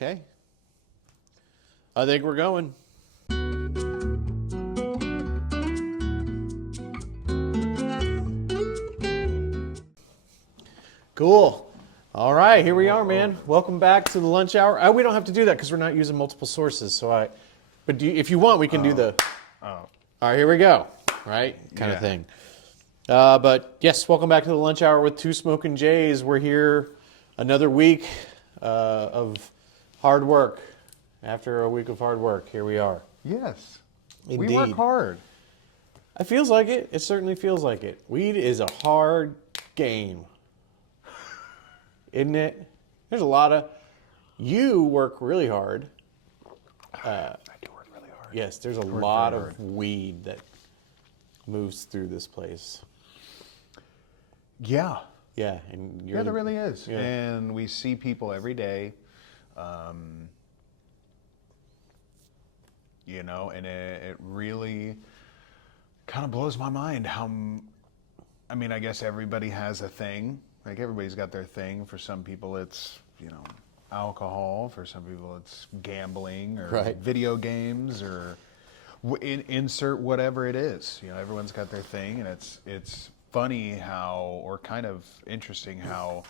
Okay. I think we're going. Cool. All right, here we are, man. Welcome back to the lunch hour. We don't have to do that because we're not using multiple sources. But if you want, we can do the. All right, here we go. Right, kind of thing. But yes, welcome back to the lunch hour with two Smokin' Jays. We're here another week of hard work. After a week of hard work, here we are. Yes. Indeed. We work hard. It feels like it. It certainly feels like it. Weed is a hard game. Isn't it? There's a lot of... You work really hard. I do work really hard. Yes, there's a lot of weed that moves through this place. Yeah. Yeah, and Yeah, there really is. Yeah. And we see people every day. You know, and it really kind of blows my mind how, I mean, I guess everybody has a thing. Like, everybody's got their thing. For some people, it's, you know, alcohol. For some people, it's gambling or video games or insert whatever it is. You know, everyone's got their thing, and it's funny how, or kind of interesting how,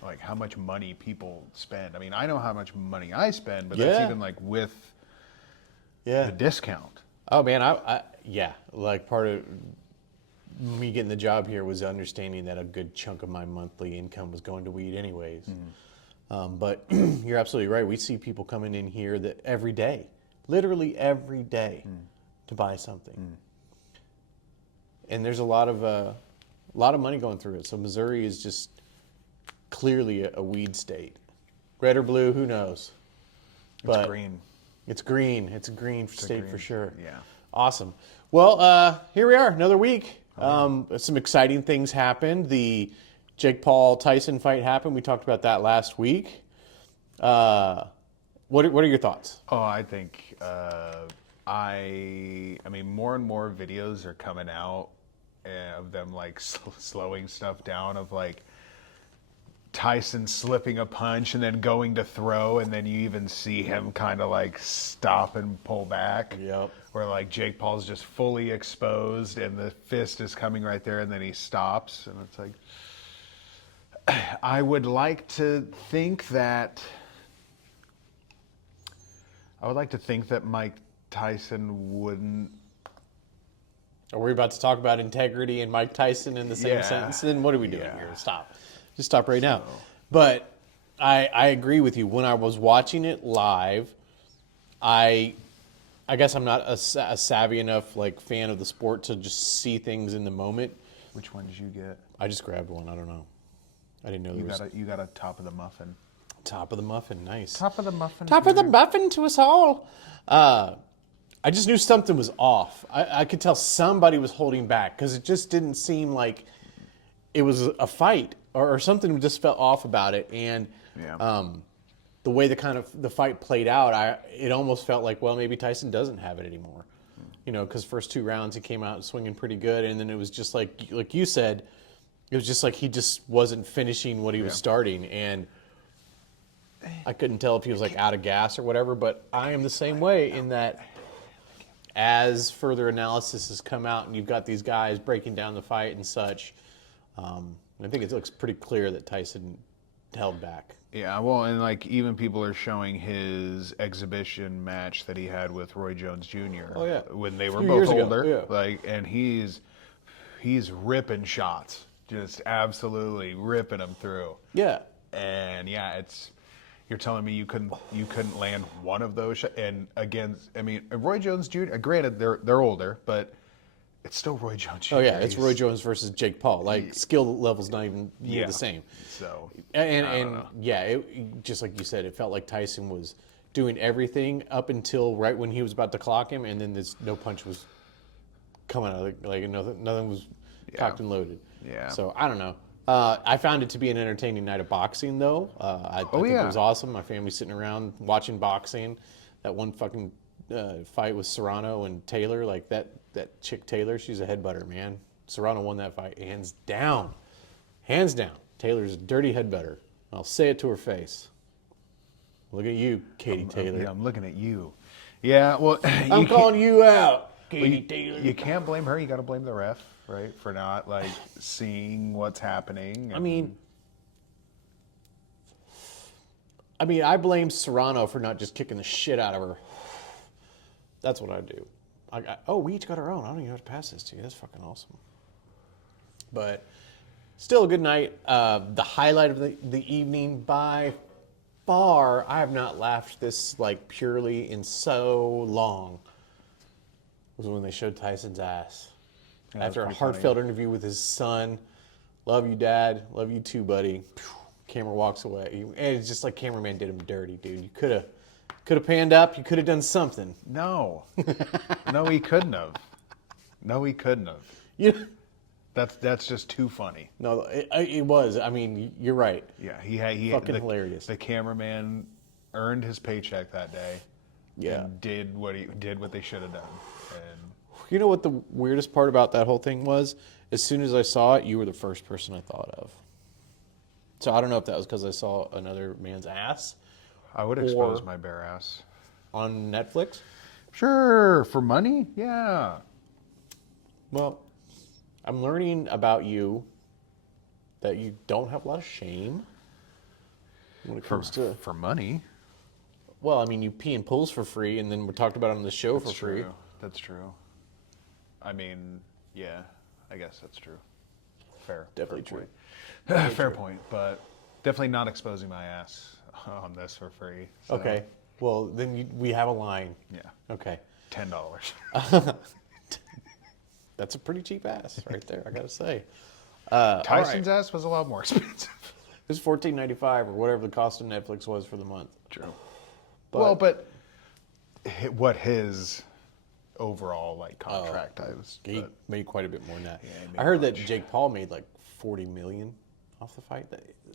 like how much money people spend. I mean, I know how much money I spend, but that's even like with the discount. Oh man, I like part of me getting the job here was understanding that a good chunk of my monthly income was going to weed anyways. But you're absolutely right. We see people coming in here that every day, literally every day, to buy something. And there's a lot of money going through it. So Missouri is just clearly a weed state. Red or blue, who knows? But it's green. It's green. It's a green state for sure. Yeah. Awesome. Well, here we are, another week. Some exciting things happened. The Jake Paul Tyson fight happened. We talked about that last week. What are your thoughts? Oh, I think I mean, more and more videos are coming out of them like slowing stuff down, of like Tyson slipping a punch and then going to throw, and then you even see him kind of like stop and pull back. Yep. Where like Jake Paul's just fully exposed and the fist is coming right there, and then he stops, and it's like, I would like to think that Mike Tyson wouldn't. Are we about to talk about integrity and Mike Tyson in the same sentence? Then what are we doing here? Stop. Just stop right now. But I agree with you. When I was watching it live, I guess I'm not a savvy enough like fan of the sport to just see things in the moment. Which one did you get? I just grabbed one. I don't know. I didn't know you got a top of the muffin. Top of the muffin, nice. Top of the muffin. Top of the muffin to us all. I just knew something was off. I could tell somebody was holding back because it just didn't seem like it was a fight or something just felt off about it. And the way the fight played out, it almost felt like, well, maybe Tyson doesn't have it anymore. You know, because first 2 rounds he came out swinging pretty good, and then it was just like you said, it was just like he just wasn't finishing what he was starting, and I couldn't tell if he was like out of gas or whatever. But I am the same way in that as further analysis has come out and you've got these guys breaking down the fight and such, I think it looks pretty clear that Tyson held back. Yeah, well, and like even people are showing his exhibition match that he had with Roy Jones Jr. Oh yeah, when they were both older. Yeah. Like, and he's ripping shots, just absolutely ripping them through. Yeah, and you're telling me you couldn't land one of those and against, I mean, Roy Jones Jr. Granted, they're older, but it's still Roy Jones Jr. Oh yeah, it's Roy Jones versus Jake Paul. Like skill level's not even the same. So and just like you said, it felt like Tyson was doing everything up until right when he was about to clock him, and then no punch was coming out. Like nothing was cocked and loaded. Yeah. So I don't know. I found it to be an entertaining night of boxing, though. I think it was awesome. My family's sitting around watching boxing. That one fucking fight with Serrano and Taylor, like that chick Taylor, she's a headbutter, man. Serrano won that fight hands down. Hands down. Taylor's a dirty headbutter. I'll say it to her face. Look at you, Katie Taylor. Yeah, I'm looking at you. Yeah, well, I'm calling you out, Katie Taylor. You can't blame her. You got to blame the ref, right, for not like seeing what's happening. I mean, I blame Serrano for not just kicking the shit out of her. That's what I do. We each got our own. I don't even have to pass this to you. That's fucking awesome. But still a good night. The highlight of the evening by far, I have not laughed this like purely in so long, was when they showed Tyson's ass. Yeah, After a pretty heartfelt interview with his son. Love you, Dad. Love you too, buddy. Camera walks away. And it's just like cameraman did him dirty, dude. You could have panned up. You could have done something. No, no, he couldn't have. No, he couldn't have. You. That's just too funny. No, it was. I mean, you're right. Yeah, he Fucking hilarious. The cameraman earned his paycheck that day. Yeah. And did what they should have done. And You know what the weirdest part about that whole thing was? As soon as I saw it, you were the first person I thought of. So I don't know if that was because I saw another man's ass I would expose my bare ass. on Netflix. Sure, for money? Yeah. Well, I'm learning about you that you don't have a lot of shame when it comes to. For money? Well, I mean, you pee in pools for free, and then we talked about it on the show for free. True. That's true. I mean, yeah, I guess that's true. Fair. Definitely Fair true. point. Fair point, but definitely not exposing my ass on this for free. So, Okay. Well, then we have a line. Yeah. Okay. $10. That's a pretty cheap ass right there, I gotta say. Tyson's ass was a lot more expensive. It's $14.95 or whatever the cost of Netflix was for the month. True. But, But what his overall like contract he made quite a bit more than that. Yeah, he made I heard a that bunch. Jake Paul made like $40 million off the fight.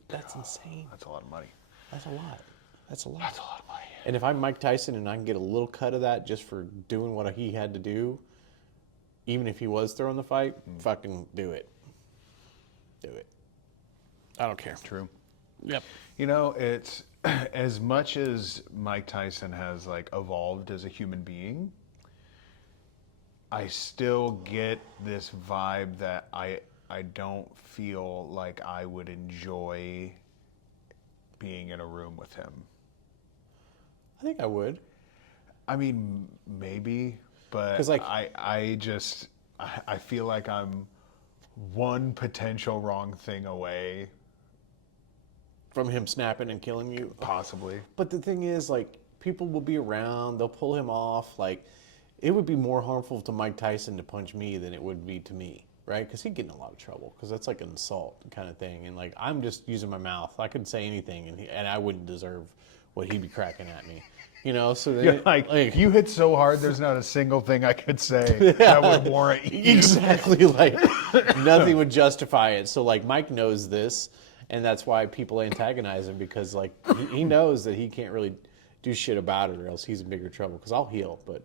That's insane. That's a lot of money. That's a lot. That's a lot. That's a lot of money. And if I'm Mike Tyson and I can get a little cut of that just for doing what he had to do, even if he was throwing the fight, fucking do it. Do it. I don't care. True. Yep. You know, it's as much as Mike Tyson has like evolved as a human being, I still get this vibe that I don't feel like I would enjoy being in a room with him. I think I would. I mean, maybe, but 'Cause, like- I feel like I'm one potential wrong thing away, From him snapping and killing you. possibly. But the thing is, like, people will be around, they'll pull him off. Like, it would be more harmful to Mike Tyson to punch me than it would be to me, right? Because he'd get in a lot of trouble, because that's like an assault kind of thing. And, like, I'm just using my mouth. I could say anything, and I wouldn't deserve what he'd be cracking at me. You know, so then, You're like, you hit so hard, there's not a single thing I could say that would warrant you. exactly, like, nothing would justify it. So, like, Mike knows this, and that's why people antagonize him, because, like, he knows that he can't really do shit about it, or else he's in bigger trouble. Because I'll heal, but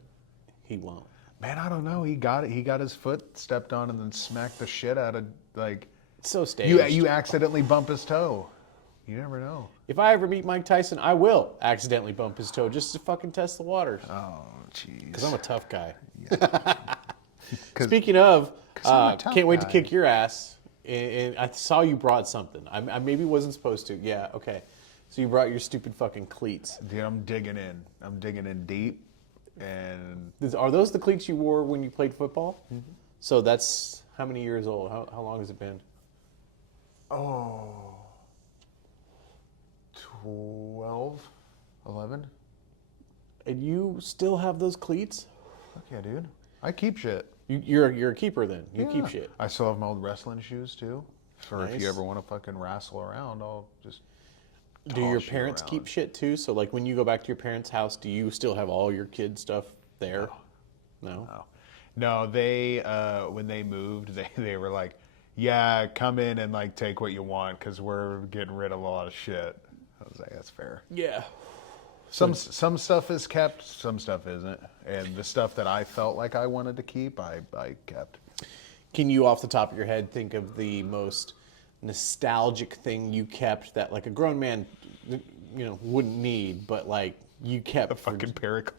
he won't. Man, I don't know. He got it. He got his foot stepped on and then smacked the shit out of, like, It's so staged. you accidentally bump his toe. You never know. If I ever meet Mike Tyson, I will accidentally bump his toe just to fucking test the waters. Oh, jeez. Because I'm a tough guy. 'Cause- Speaking of, I'm a tough can't wait to guy. kick your ass. And I saw you brought something. I maybe wasn't supposed to. Yeah, okay. So you brought your stupid fucking cleats. Dude, I'm digging in. I'm digging in deep. And Are those the cleats you wore when you played football? Mm-hmm. So that's how many years old? How long has it been? 12, 11. And you still have those cleats? Fuck yeah, dude. I keep shit. You're a keeper then. You keep Yeah. shit. I still have my old wrestling shoes too. For if Nice. you ever want to fucking wrestle around, I'll just. Do your toss you parents around. keep shit too? So like when you go back to your parents' house, do you still have all your kid stuff there? No. No, they when they moved, they were like, "Yeah, come in and like take what you want because we're getting rid of a lot of shit." I was like, "That's fair." Yeah. Some stuff is kept, some stuff isn't, and the stuff that I felt like I wanted to keep, I kept. Can you, off the top of your head, think of the most nostalgic thing you kept that like a grown man, wouldn't need, but like you kept. Fucking paragliders.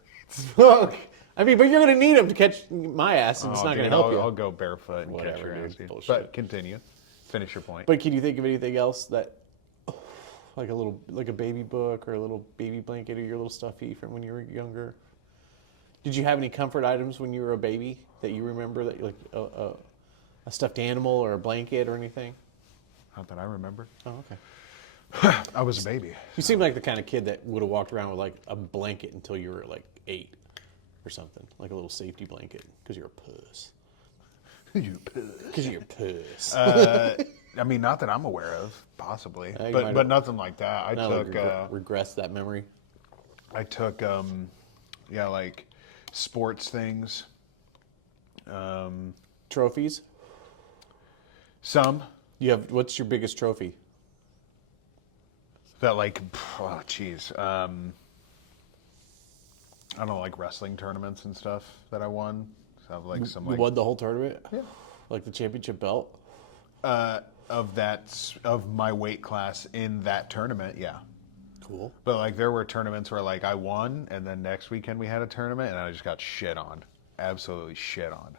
Look, I mean, but you're gonna need them to catch my ass, and it's not Dude, gonna help you. I'll go barefoot and catch Whatever, your ass, dude. dude. Bullshit. But continue. Finish your point. But can you think of anything else that, like a baby book or a little baby blanket or your little stuffy from when you were younger? Did you have any comfort items when you were a baby that you remember, that like a stuffed animal or a blanket or anything? Not that I remember. Oh, okay. I was a baby. You seem like the kind of kid that would have walked around with like a blanket until you were like 8 or something, like a little safety blanket, because you're a puss. You puss. Because you're a puss. I mean, not that I'm aware of, possibly, you might but have- nothing like that. I Now, took like, regress that memory. like sports things. Trophies. Some What's your biggest trophy? that like, oh jeez. I don't know, like wrestling tournaments and stuff that I won. So I have like some You like won the whole tournament? Yeah. Like the championship belt? of my weight class in that tournament, yeah. Cool. But like there were tournaments where like I won, and then next weekend we had a tournament, and I just got shit on, absolutely shit on.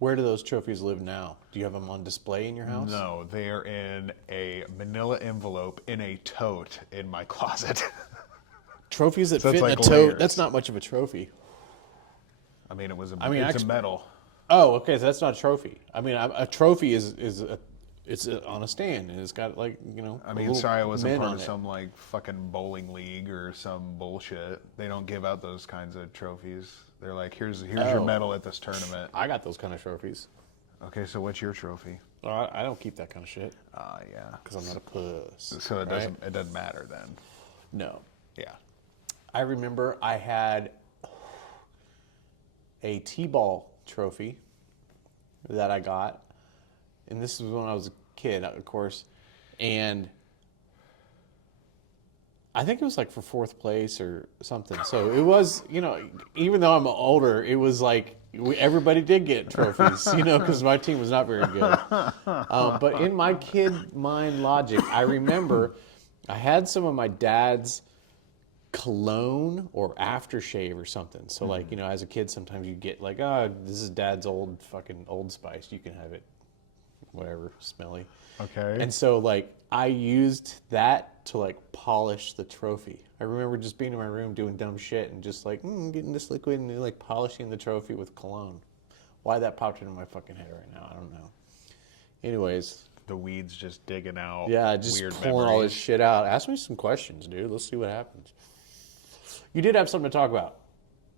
Where do those trophies live now? Do you have them on display in your house? No, they are in a manila envelope in a tote in my closet. Trophies that So it's fit in like a tote, layers. that's not much of a trophy. I mean, it's actually- a metal. Oh, okay, so that's not a trophy. I mean, a trophy it's on a stand, and it's got like, I a mean, little sorry, I wasn't men part on of it. some like fucking bowling league or some bullshit. They don't give out those kinds of trophies. They're like, here's your Oh. medal at this tournament. I got those kind of trophies. Okay, so what's your trophy? I don't keep that kind of shit, Yeah. because I'm not a puss. So it right? doesn't matter then. No. Yeah. I remember I had a T-ball trophy that I got, and this was when I was a kid, of course, and I think it was like for 4th place or something. So it was, even though I'm older, it was like everybody did get trophies, because my team was not very good. But in my kid mind logic, I remember I had some of my dad's cologne or aftershave or something. So like, as a kid, sometimes you get like, oh, this is dad's old fucking Old Spice. You can have it, whatever, smelly. Okay. And so like I used that to like polish the trophy. I remember just being in my room doing dumb shit and just like getting this liquid and like polishing the trophy with cologne. Why that popped into my fucking head right now, I don't know. Anyways, The weeds just digging out. yeah, just weird pulling all this memories. shit out. Ask me some questions, dude. Let's see what happens. You did have something to talk about.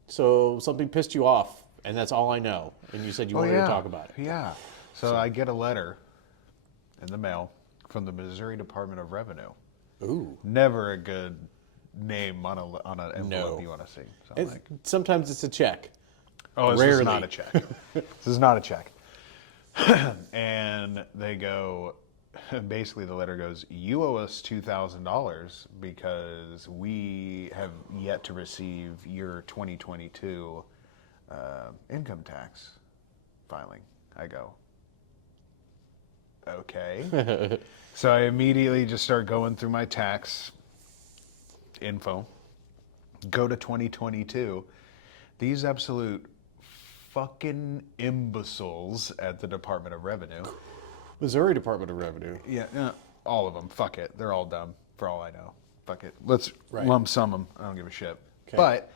So something pissed you off, and that's all I know. And you said you wanted to talk about it. Yeah. So I get a letter in the mail from the Missouri Department of Revenue. Ooh. Never a good name on an envelope No. you want to see. So I'm like, Sometimes it's a check. oh, this rarely. is not a check. This is not a check. And they go, basically the letter goes, you owe us $2,000 because we have yet to receive your 2022 income tax filing. I go, okay. So I immediately just start going through my tax info, go to 2022. These absolute fucking imbeciles at the Department of Revenue. Missouri Department of Revenue. Yeah, all of them. Fuck it. They're all dumb, for all I know. Fuck it. Let's Right. lump sum them. I don't give a shit. Okay. But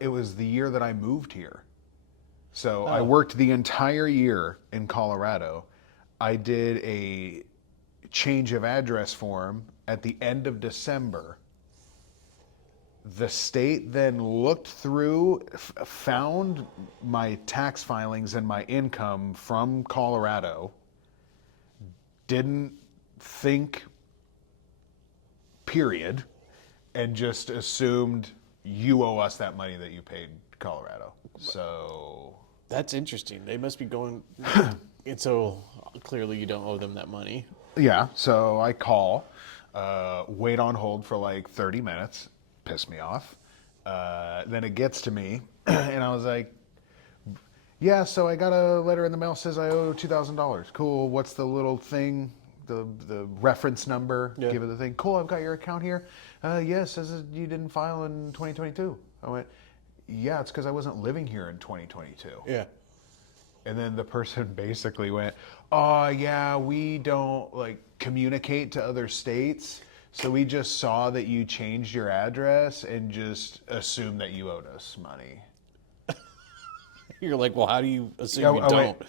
it was the year that I moved here. So I worked the entire year in Colorado. I did a change of address form at the end of December. The state then looked through, found my tax filings and my income from Colorado, didn't think, period, and just assumed you owe us that money that you paid Colorado. So That's interesting. They must be going. And so clearly you don't owe them that money. yeah, so I call, wait on hold for like 30 minutes, piss me off. Then it gets to me, and I was like, yeah, so I got a letter in the mail says I owe $2,000. Cool, what's the little thing, the reference number, Yeah. give it the thing. Cool, I've got your account here. Yes, says you didn't file in 2022. I went, yeah, it's because I wasn't living here in 2022. Yeah. And then the person basically went, oh, yeah, we don't like communicate to other states. So we just saw that you changed your address and just assumed that you owed us money. You're like, well, how do you assume Yeah, you I don't?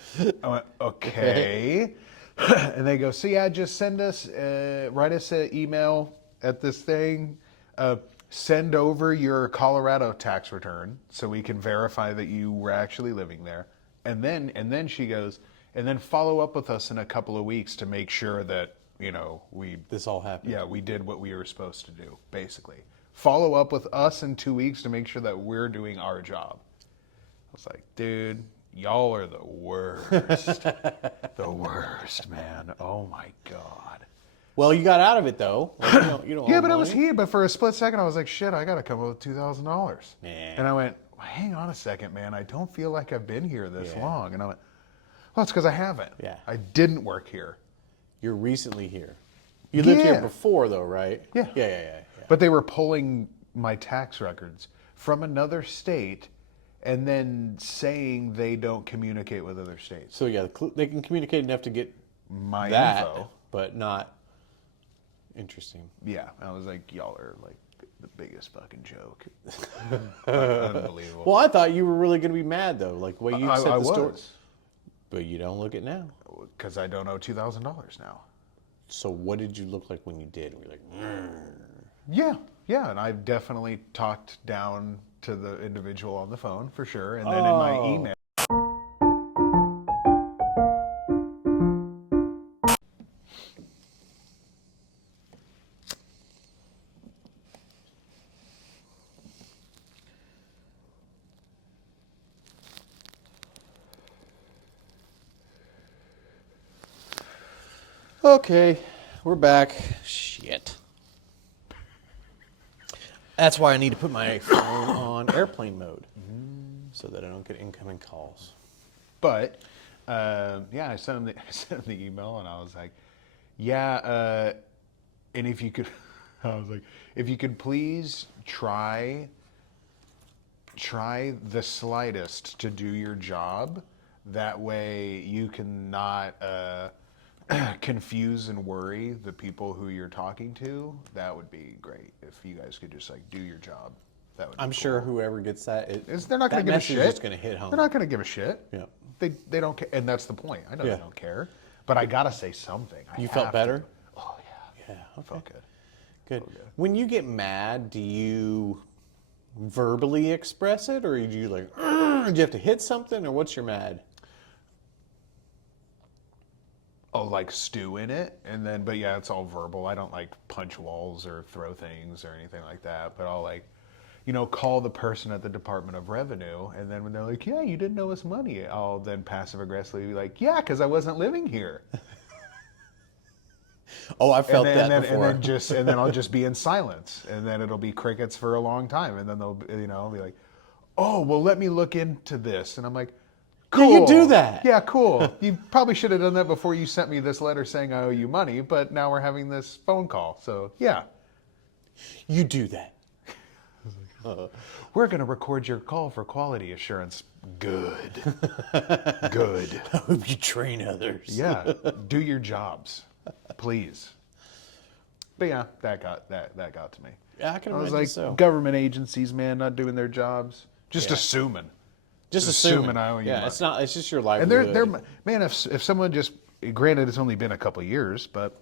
I went, okay. And they go, so yeah, just send us, write us an email at this thing. Send over your Colorado tax return so we can verify that you were actually living there. And then she goes, and then follow up with us in a couple of weeks to make sure that, This all happened. yeah, we did what we were supposed to do, basically. Follow up with us in 2 weeks to make sure that we're doing our job. I was like, dude, y'all are the worst. The worst, man. Oh my God. Well, you got out of it though. Like, you don't Yeah, owe but I was money. here. But for a split second, I was like, shit, I got to come up with $2,000. Yeah. And I went, hang on a second, man. I don't feel like I've been here this Yeah. long. And I went, well, it's because I haven't. Yeah. I didn't work here. You're recently here. You lived here Yeah. before though, right? Yeah. Yeah. But they were pulling my tax records from another state and then saying they don't communicate with other states. So yeah, they can communicate enough to get My that, info. but not interesting. Yeah. I was like, y'all are like the biggest fucking joke. Unbelievable. Well, I thought you were really going to be mad though, like the way you said I the story. was. But you don't look it now. Because I don't owe $2,000 now. So what did you look like when you did? We're like, Yeah, and I've definitely talked down to the individual on the phone for sure, and then in my email. okay, we're back. Shit. That's why I need to put my phone on airplane mode so that I don't get incoming calls. But yeah, I sent him the email, and I was like, yeah, and if you could, I was like, if you could please try the slightest to do your job. That way you can not confuse and worry the people who you're talking to. That would be great if you guys could just like do your job. That would. I'm be sure cool. whoever gets that, They're not going to give a message shit. is going to hit home. They're not going to give a shit. Yeah. They don't care, and that's the point. I know Yeah. they don't care, but I gotta say something. You felt better? Oh yeah. Yeah. I Okay. felt good. Good. When you get mad, do you verbally express it, or do you like? Do you have to hit something, or what's your mad? I'll like stew in it, and then, but yeah, it's all verbal. I don't like punch walls or throw things or anything like that. But I'll like, call the person at the Department of Revenue, and then when they're like, "Yeah, you didn't owe us money," I'll then passive aggressively be like, "Yeah, because I wasn't living here." Oh, I felt and that before. And then I'll just be in silence, and then it'll be crickets for a long time, and then they'll, I'll be like, "Oh, well, let me look into this," and I'm like, Yeah, "Cool, you do that. Yeah, cool. You probably should have done that before you sent me this letter saying I owe you money, but now we're having this phone call, so yeah." You do that. We're going to record your call for quality assurance. Good. Good. I hope you train others. Yeah. Do your jobs, please. But yeah, that got to me. Yeah, I can I was imagine like, so. government agencies, man, not doing their jobs. Just Yeah. assuming. Just assuming I owe you Yeah, money. it's not. It's just your And livelihood. they're man, if someone just, granted it's only been a couple of years, but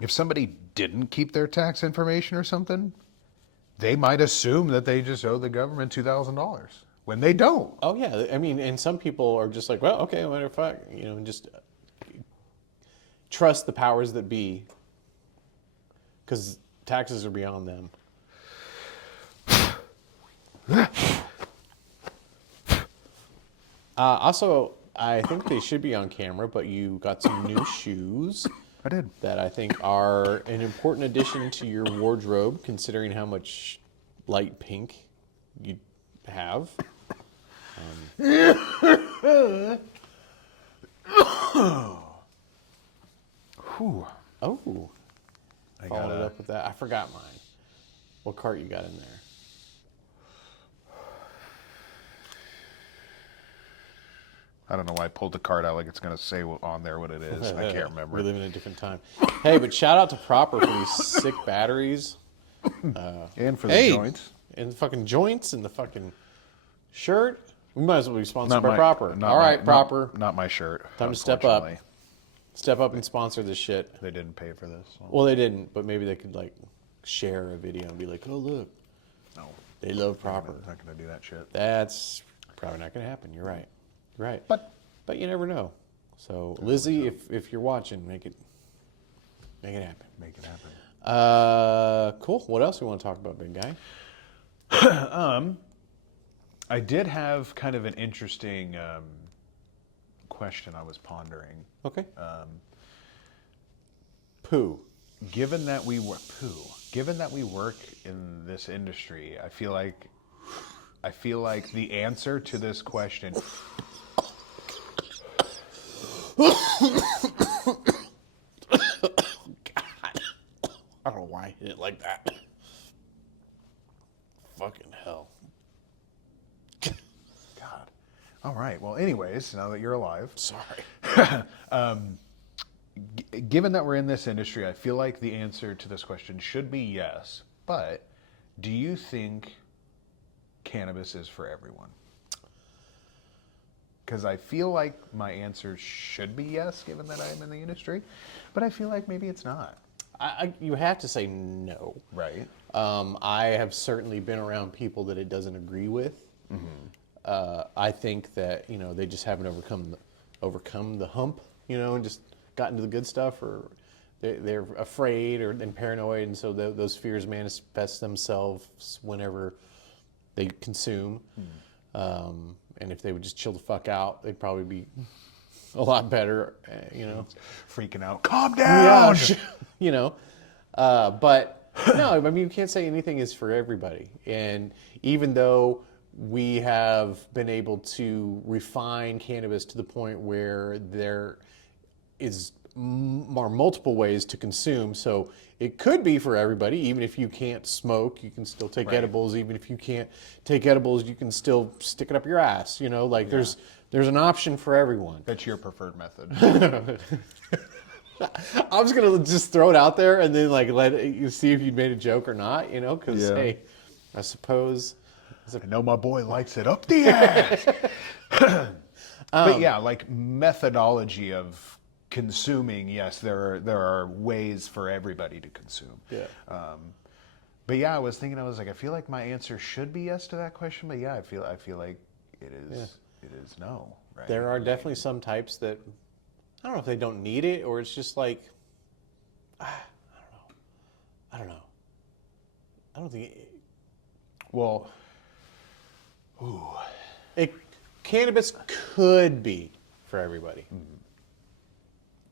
if somebody didn't keep their tax information or something, they might assume that they just owe the government $2,000 when they don't. Oh yeah, I mean, and some people are just like, well, okay, matter of fact, just trust the powers that be, because taxes are beyond them. Also, I think they should be on camera, but you got some new shoes I did. that I think are an important addition to your wardrobe, considering how much light pink you have. Whew. Oh, I followed it up with that. I forgot mine. What cart you got in there? I don't know why I pulled the card out like it's going to say on there what it is. I can't remember. We live in a different time. Hey, but shout out to Proper for these sick batteries. And for the joints. And the fucking joints and the fucking shirt. We might as well be sponsored by my, Proper. not All my- right, Proper. Not my shirt. Time to step up. unfortunately. Step up and sponsor this shit. They didn't pay for this. So. Well, they didn't, but maybe they could like share a video and be like, "Oh, look, No, they love Proper." I'm not going to do that shit. That's probably not going to happen. You're right. You're right. But you never know. So, Lizzie, if you're watching, make it happen. make it happen. Cool. What else we want to talk about, big guy? I did have kind of an interesting question I was pondering. Okay. Poo. Given that we work in this industry, I feel like the answer to this question. God. I don't know why I hit it like that. Fucking hell. God. All right. Well, anyways, now that you're alive, Sorry. given that we're in this industry, I feel like the answer to this question should be yes. But do you think cannabis is for everyone? Because I feel like my answer should be yes, given that I'm in the industry. But I feel like maybe it's not. You have to say no. Right. I have certainly been around people that it doesn't agree with. Mm-hmm. I think that they just haven't overcome the hump, and just gotten to the good stuff, or they're afraid and paranoid, and so those fears manifest themselves whenever they consume. And if they would just chill the fuck out, they'd probably be a lot better, Freaking out. Calm down. Yeah, but no, I mean, you can't say anything is for everybody. And even though we have been able to refine cannabis to the point where there are multiple ways to consume, so it could be for everybody. Even if you can't smoke, you can still take Right. edibles. Even if you can't take edibles, you can still stick it up your ass. There's an option for everyone. That's your preferred method. I was gonna just throw it out there and then let you see if you made a joke or not, because Yeah. hey, I suppose. I know my boy lights it up the ass. But yeah, like methodology of consuming, yes, there are ways for everybody to consume. Yeah. But yeah, I was like, I feel like my answer should be yes to that question, but yeah, I feel like it is no, right? There are definitely some types that I don't know if they don't need it or it's just like I don't know. I don't think Well, cannabis could be for everybody. Mm-hmm.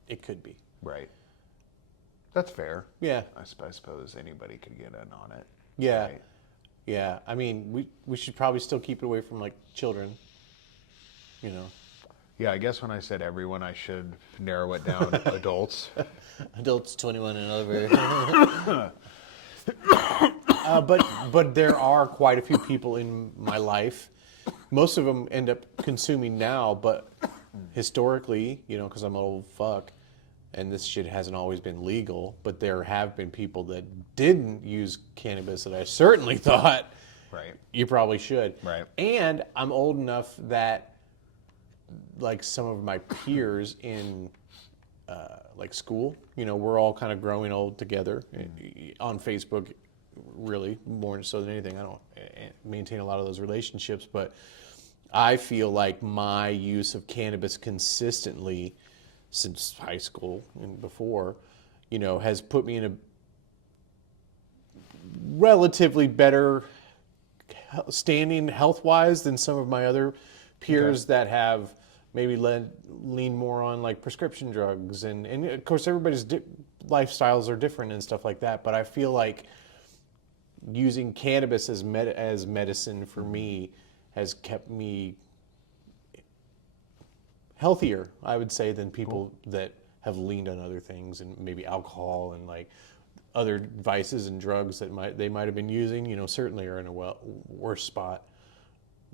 It could be. right. That's fair. Yeah. I suppose anybody could get in on it. Yeah. Right? Yeah. I mean, we should probably still keep it away from children. Yeah, I guess when I said everyone, I should narrow it down. Adults. Adults 21 and over. But there are quite a few people in my life. Most of them end up consuming now, but historically, because I'm an old fuck, and this shit hasn't always been legal, but there have been people that didn't use cannabis that I certainly thought Right. you probably should. Right. And I'm old enough that some of my peers in school, we're all kind of growing old together on Facebook, really more so than anything. I don't maintain a lot of those relationships, but I feel like my use of cannabis consistently since high school and before, has put me in a relatively better standing health-wise than some of my other peers that have maybe lean more on prescription drugs and of course everybody's lifestyles are different and stuff like that, but I feel like using cannabis as medicine for me has kept me healthier, I would say, than people that have leaned on other things and maybe alcohol and like other vices and drugs that they might have been using, you know, certainly are in a worse spot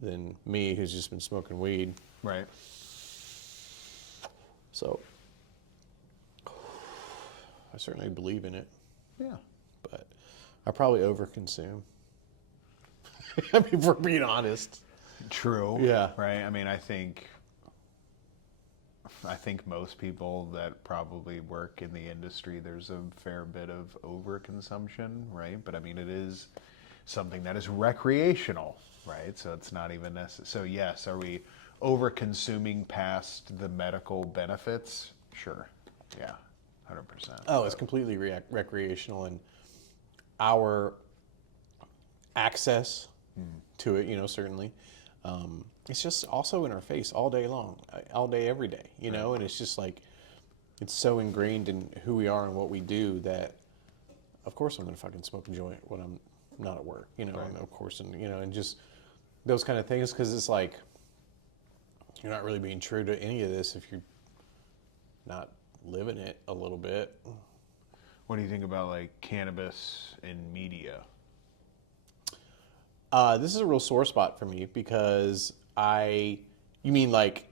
than me, who's just been smoking weed. Right. So I certainly believe in it, Yeah. but I probably overconsume. I mean, if we're being honest. True. Yeah. Right. I mean, I think most people that probably work in the industry, there's a fair bit of overconsumption, right? But I mean, it is something that is recreational, right? So it's not even necessary. So yes, are we over-consuming past the medical benefits? Sure. Yeah, 100%. Oh, it's completely recreational, and our access to it, you know, certainly. It's just also in our face all day long, all day, every day, you know, and it's just like, it's so ingrained in who we are and what we do that, of course, I'm going to fucking smoke a joint when I'm not at work, you know, and of course, and, you know, and just those kind of things, because it's like, you're not really being true to any of this if you're not living it a little bit. What do you think about like cannabis in media? This is a real sore spot for me because you mean like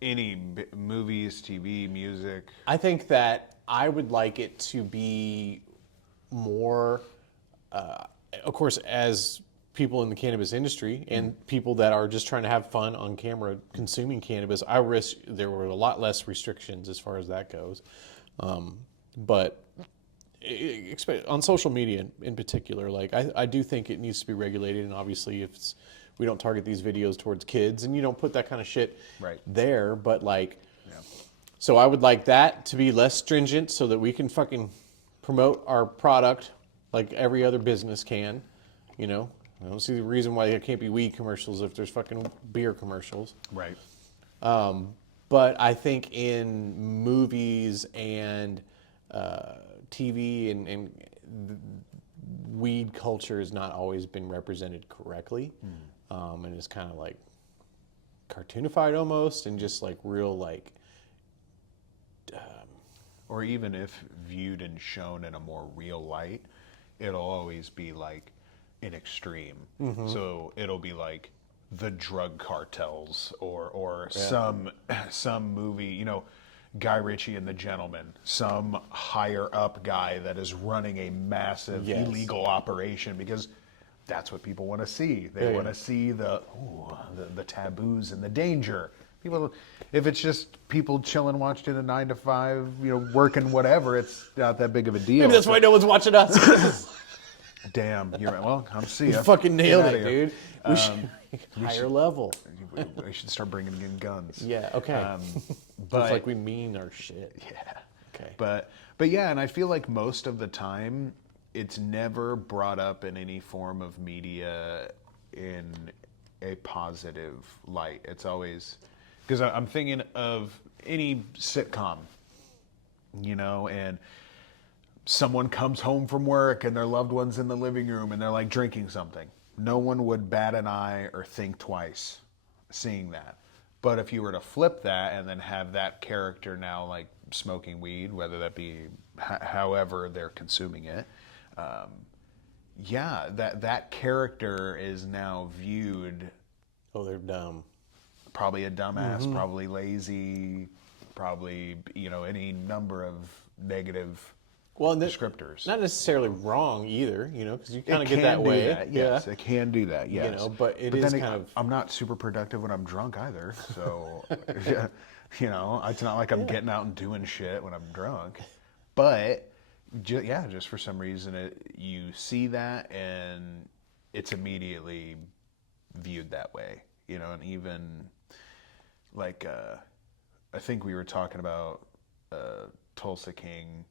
Any movies, TV, music? I think that I would like it to be more, of course, as people in the cannabis industry and people that are just trying to have fun on camera consuming cannabis, I wish there were a lot less restrictions as far as that goes. But on social media in particular, like I do think it needs to be regulated, and obviously if we don't target these videos towards kids and you don't put that kind of shit there, but like, so I would like that to be less stringent so that we can fucking promote our product like every other business can, you know. I don't see the reason why there can't be weed commercials if there's fucking beer commercials. Right. But I think in movies and TV and weed culture has not always been represented correctly. And it's kind of like cartoonified almost, and just like real like... Or even if viewed and shown in a more real light, it'll always be like an extreme. So it'll be like the drug cartels or some movie, you know, Guy Ritchie and the Gentleman, some higher up guy that is running a massive illegal operation, because that's what people want to see. They want to see the taboos and the danger. People, if it's just people chilling, watching a 9 to 5, you know, working whatever, it's not that big of a deal. Maybe that's why no one's watching us. Damn, you're right. Well, I'm seeing. You fucking nailed it, dude. We should higher level. We should start bringing in guns. Yeah. Okay. But it's like we mean our shit. yeah. Okay. But yeah, and I feel like most of the time, it's never brought up in any form of media in a positive light. It's always, because I'm thinking of any sitcom, you know, and someone comes home from work and their loved one's in the living room and they're like drinking something. No one would bat an eye or think twice seeing that. But if you were to flip that and then have that character now like smoking weed, whether that be however they're consuming it, that character is now viewed. Oh, they're dumb. Probably a dumbass, probably lazy, probably, you know, any number of negative descriptors. Not necessarily wrong either, you know, because you kind of get can that do way. that, yes, it can do that, yes. You know, but it then is kind of... I'm not super productive when I'm drunk either, so, you know, it's not like I'm getting out and doing shit when I'm drunk. But, just for some reason, you see that and it's immediately viewed that way, you know, and even, like, I think we were talking about Tulsa King,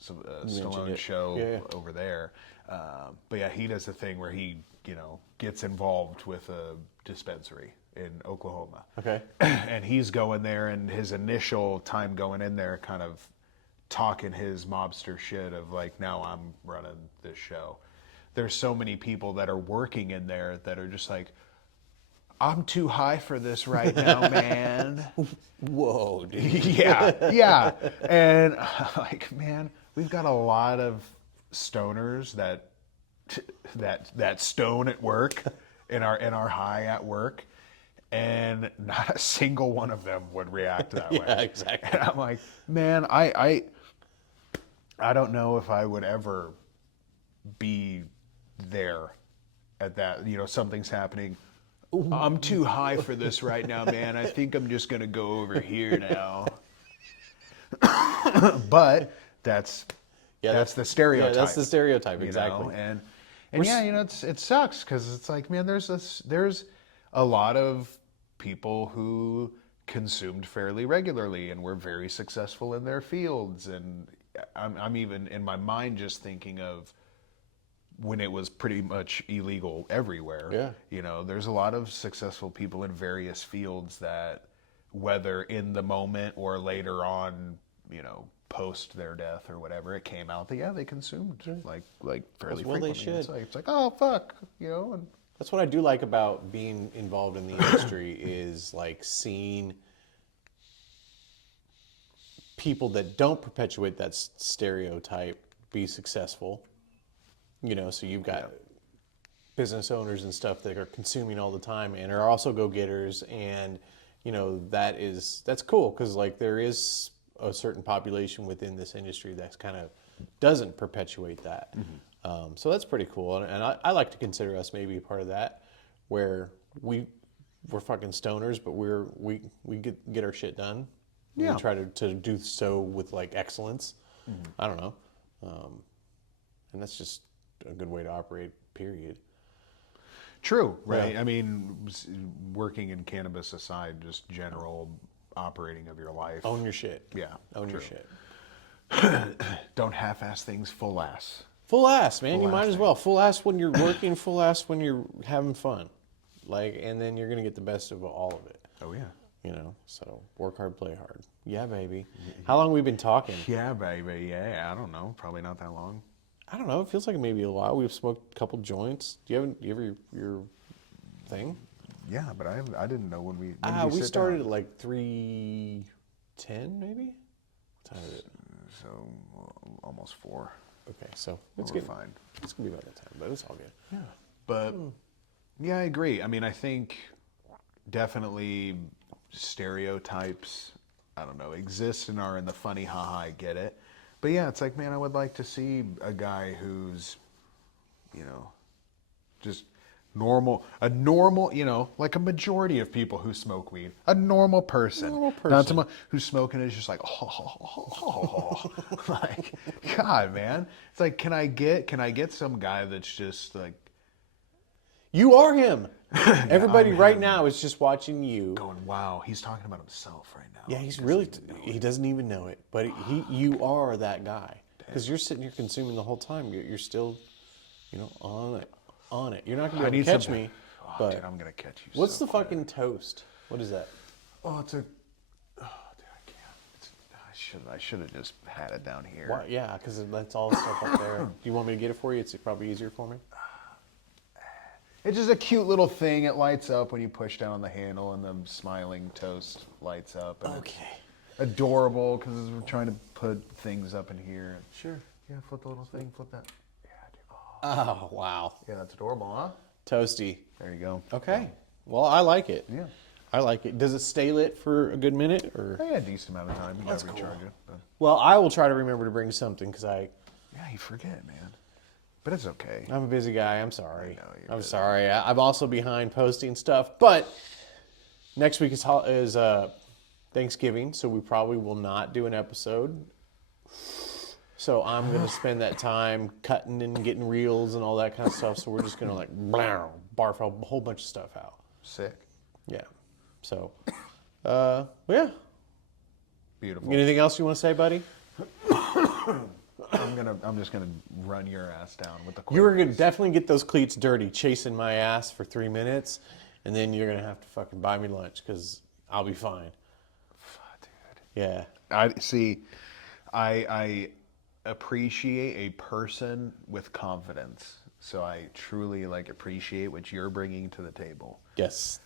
Stallone show over there. But yeah, he does a thing where he, you know, gets involved with a dispensary in Oklahoma. Okay. And he's going there, and his initial time going in there kind of talking his mobster shit of like, now I'm running this show. There's so many people that are working in there that are just like, I'm too high for this right now, man. Whoa, dude. Yeah. And like, man, we've got a lot of stoners that stone at work in our high at work, and not a single one of them would react that way. Yeah, exactly. And I'm like, man, I don't know if I would ever be there at that. You know, something's happening. I'm too high for this right now, man. I think I'm just gonna go over here now. But that's the stereotype. Yeah, that's the stereotype, you exactly. know? And yeah, you know, it sucks because it's like, man, there's a lot of people who consumed fairly regularly and were very successful in their fields, and I'm even in my mind just thinking of when it was pretty much illegal everywhere. Yeah. You know, there's a lot of successful people in various fields that, whether in the moment or later on, you know, post their death or whatever, it came out that yeah, they consumed like fairly well they frequently. should. It's like oh fuck, you know. And That's what I do like about being involved in the industry is like seeing people that don't perpetuate that stereotype be successful. You know, so you've got business owners and stuff that are consuming all the time and are also go-getters, and you know that's cool because like there is a certain population within this industry that's kind of doesn't perpetuate that. So that's pretty cool, and I like to consider us maybe a part of that, where we're fucking stoners, but we get our shit done. Yeah. We try to do so with like excellence. I don't know, and that's just a good way to operate. Period. true, right? Yeah. I mean, working in cannabis aside, just general operating of your life. Own your shit. Yeah, Own your true. shit. Don't half-ass things, full ass. Full ass, man. You Full might ass as well. Full ass when you're working. Full ass when you're having fun. Like, and then you're gonna get the best of all of it. Oh yeah. You know. So work hard, play hard. Yeah, baby. How long we been talking? Yeah, baby. Yeah, I don't know. Probably not that long. I don't know. It feels like maybe a while. We've smoked a couple joints. Do you have your thing? Yeah, but I didn't know when we. We started at like 3:10 maybe. What time is it? So almost 4. Okay, so it's We're good. fine. It's gonna be about that time, but it's all good. Yeah, but yeah, I agree. I mean, I think definitely stereotypes, I don't know, exist and are in the funny, haha, I get it. But yeah, it's like, man, I would like to see a guy who's, you know, just normal, you know, like a majority of people who smoke weed, a normal person. Not someone who's smoking and is just like, like, God, man. It's like, can I get some guy that's just like, You are him. Everybody right now is just watching you. going, wow, he's talking about himself right now. Yeah, he's really. He doesn't even know it, but you are that guy because you're sitting here consuming the whole time. You're still, you know, on it. You're not gonna be able to catch me. Oh, But dude, I'm gonna catch you. what's so the fucking toast? What is that? Oh, it's a. Oh, dude, I can't. I should have just had it down here. Why? Yeah, because that's all the stuff up there. Do you want me to get it for you? It's probably easier for me. It's just a cute little thing. It lights up when you push down on the handle, and the smiling toast lights up. And Okay. It's adorable because we're trying to put things up in here. Sure. Yeah, flip the little thing. Flip that. Yeah, dude. Oh Oh, wow. yeah, that's adorable, huh? Toasty. There you go. Okay. Well, I like it. Yeah. I like it. Does it stay lit for a good minute or? Yeah, a decent amount of time. You That's gotta recharge cool. it. But Well, I will try to remember to bring something because yeah, you forget, man. But it's okay. I'm a busy guy. I'm sorry. I know, you're I'm busy. sorry. I'm also behind posting stuff. But next week is Thanksgiving, so we probably will not do an episode. So I'm going to spend that time cutting and getting reels and all that kind of stuff. So we're just going to like barf a whole bunch of stuff out. Sick. Yeah. So, yeah. Beautiful. Anything else you want to say, buddy? I'm just gonna run your ass down with the. You were going to definitely get those cleats dirty chasing my ass for 3 minutes, and then you're going to have to fucking buy me lunch because I'll be fine. Dude. Yeah. I see. I appreciate a person with confidence. So I truly like appreciate what you're bringing to the table. Yes.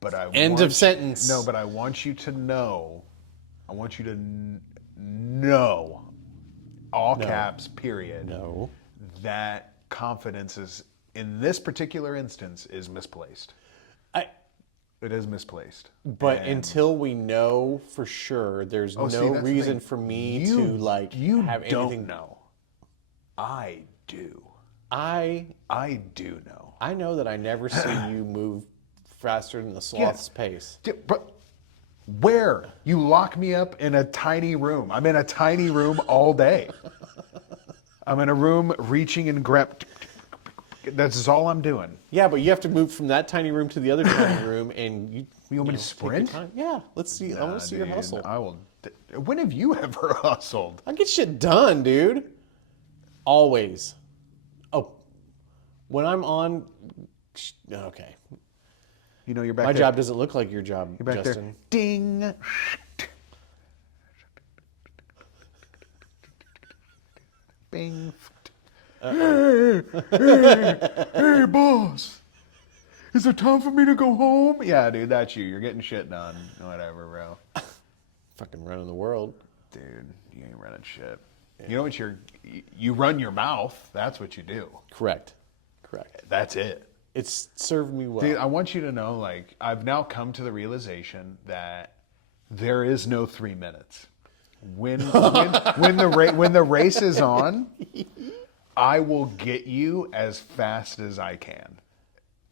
But End of sentence. No, but I want you to know. I want you to know, all caps, period. No. That confidence is, in this particular instance, is misplaced. It is misplaced. But until we know for sure, there's no see, that's the reason thing. for me You- to like you have don't anything. know. I do. I do know. I know that I never see you move faster than the sloth's pace. But where? You lock me up in a tiny room. I'm in a tiny room all day. I'm in a room reaching and grab. That's all I'm doing. Yeah, but you have to move from that tiny room to the other tiny room, and you want me to take your sprint? time. Yeah, let's see. I want to see your Dude, hustle. I will. When have you ever hustled? I get shit done, dude. Always. Oh, when I'm on. Okay. You know, you're back My there. job doesn't look like your job, You're back Justin. there. Ding. Bing. Hey, boss. Is it time for me to go home? Yeah, dude, that's you. You're getting shit done. Whatever, bro. Fucking running the world. Dude, you ain't running shit. Yeah. You know what you run your mouth. That's what you do. Correct. That's it. It's served me well. Dude, I want you to know, like, I've now come to the realization that there is no 3 minutes. When the race is on, I will get you as fast as I can.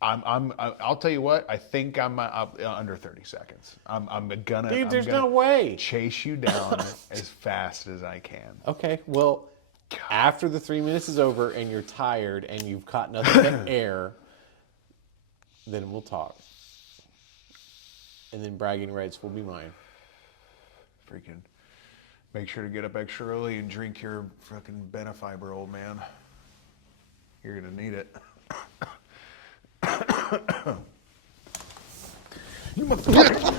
I'll tell you what. I think I'm under 30 seconds. Dude, there's no way. Chase you down as fast as I can. Okay, well, after the 3 minutes is over and you're tired and you've caught nothing but air, then we'll talk. And then bragging rights will be mine. Freaking make sure to get up extra early and drink your fucking Benefiber, old man. You're gonna need it. You motherfucker!